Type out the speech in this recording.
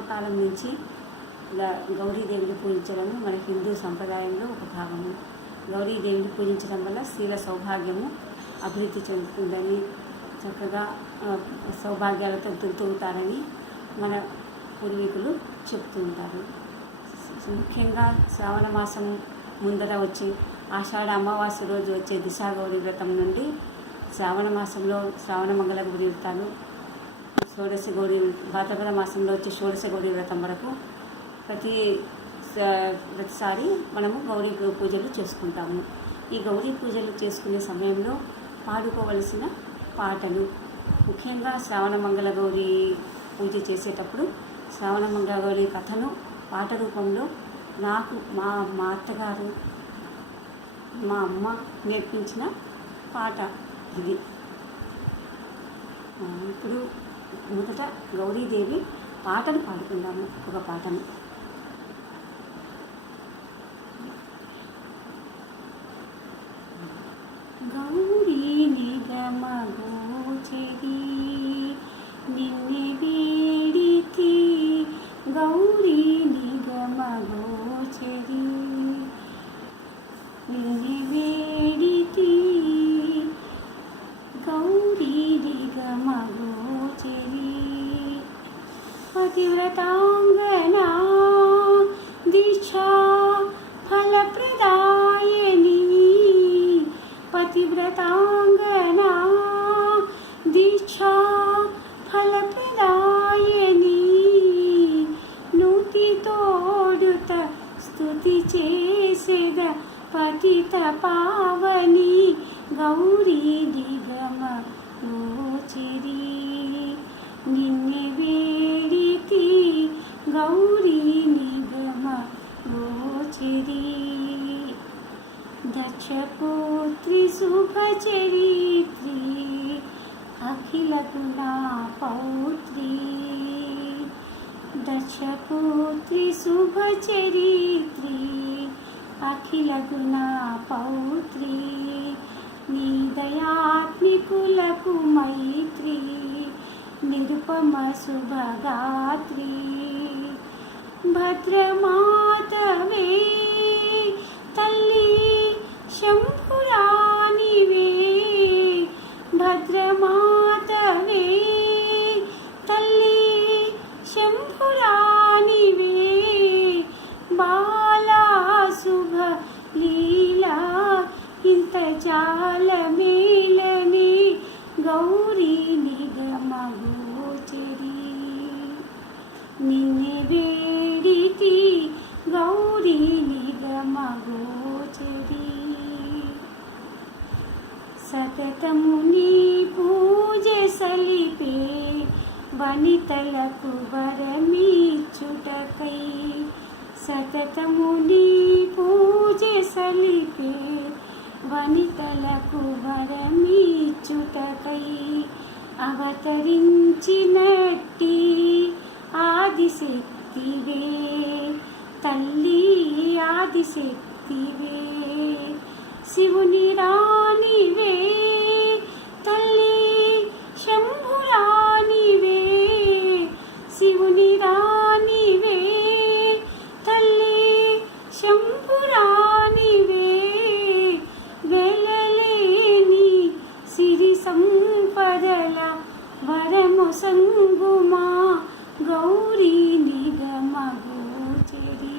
పూర్వకాలం నుంచి గౌరీదేవిని పూజించడం మన హిందూ సంప్రదాయంలో ఒక భాగము. గౌరీదేవిని పూజించడం వల్ల స్త్రీల సౌభాగ్యము అభివృద్ధి చెందుతుందని, చక్కగా సౌభాగ్యాలతో తులుతూగుతారని మన పూర్వీకులు చెప్తూ ఉంటారు. ముఖ్యంగా శ్రావణ మాసం ముందర వచ్చి ఆషాఢ అమావాస్య రోజు వచ్చే దిశా గౌరీ వ్రతం నుండి శ్రావణ మాసంలో శ్రావణ మంగళ గౌరీ వ్రతాలు, షోడశ గౌరీ భాద్రపద మాసంలో వచ్చే షోడశ గౌరీ వ్రతం వరకు ప్రతిసారి మనము గౌరీ పూజలు చేసుకుంటాము. ఈ గౌరీ పూజలు చేసుకునే సమయంలో పాడుకోవలసిన పాటలు, ముఖ్యంగా శ్రావణ మంగళ గౌరీ పూజ చేసేటప్పుడు శ్రావణ మంగళ గౌరీ కథను పాట రూపంలో నాకు మా అత్తగారు, మా అమ్మ నేర్పించిన పాట ఇది. ఇప్పుడు మొదట గౌరీదేవి పాటను పాడుకుందాము. ఒక పాటను గౌరీ నిగమ గోచరి నిన్నే వేడితి, గౌరీ నిగమ గోచరి నిన్నే వేడితి, గౌరీ నిగమ గోచరి పతివ్రతాంగనా దీక్షా ఫలప్రదాయని, పతివ్రతాంగనా దీక్షా ఫలప్రదాయని, నూతి తోడుత స్తుతి చేసేద పతిత పావని, గౌరీ నిగమ గోచరి నిన్నే వేడితి, గౌరీ నిగమ గోచరి దక్షపుత్రి శుభచరిత్రి అఖిల గుణా పౌత్రి, దక్షపుత్రి శుభచరిత్రి అఖిల గుణా పౌత్రి, నీ దయాత్మికులకు మైత్రి నిరుపమ శుభగాత్రి, భద్రమాతవే తల్లి శంభురానివే, భద్రమాతవే తల్లి శంభురానివే, బాలా శుభ లీలా ఇంత జాలమేలని, గౌరీ నిగమ గోచరి నిన్నే వేడితి, గౌరీ నిగమ గోచరి సతతము నీ పూజ సలిపే వనితలకు వరమీచుటకై, సతతము నీ పూజ సలిపే వనితలకు వరమీచుటకై, అవతరించినట్టి ఆదిశక్తివే తల్లి ఆదిశక్తివే, శివుని రానివే తల్లి శంభురానివే, శివుని రానివే తల్లి శంభురానివే, వెలలేని సిరి సంపదల వరము సంగుమా, గౌరీ నిగమ గోచరి